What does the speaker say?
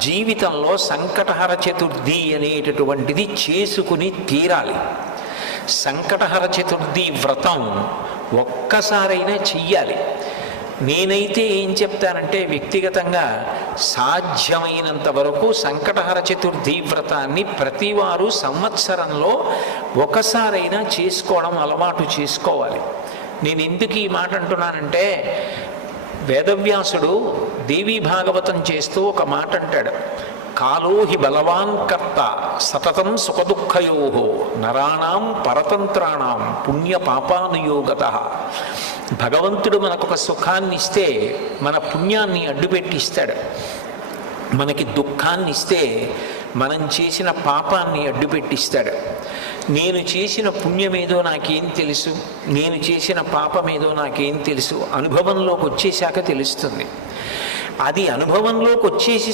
జీవితంలో సంకటహర చతుర్థి అనేటటువంటిది చేసుకుని తీరాలి. సంకటహర చతుర్థి వ్రతం ఒక్కసారైనా చెయ్యాలి. నేనైతే ఏం చెప్తానంటే వ్యక్తిగతంగా సాధ్యమైనంత వరకు సంకటహర చతుర్థి వ్రతాన్ని ప్రతివారు సంవత్సరంలో ఒకసారైనా చేసుకోవడం అలవాటు చేసుకోవాలి. నేను ఎందుకు ఈ మాట అంటున్నానంటే, వేదవ్యాసుడు దేవీ భాగవతం చేస్తూ ఒక మాట అంటాడు, కాలో హి బలవాన్ కర్త సతతం సుఖదుఃఖయో నరాణం పరతంత్రాణం పుణ్య పాపానుయోగత. భగవంతుడు మనకొక సుఖాన్ని ఇస్తే మన పుణ్యాన్ని అడ్డుపెట్టిస్తాడు, మనకి దుఃఖాన్ని ఇస్తే మనం చేసిన పాపాన్ని అడ్డుపెట్టిస్తాడు. నేను చేసిన పుణ్యమేదో నాకేం తెలుసు, నేను చేసిన పాపమేదో నాకేం తెలుసు, అనుభవంలోకి వచ్చేశాక తెలుస్తుంది. అది అనుభవంలోకి వచ్చేసి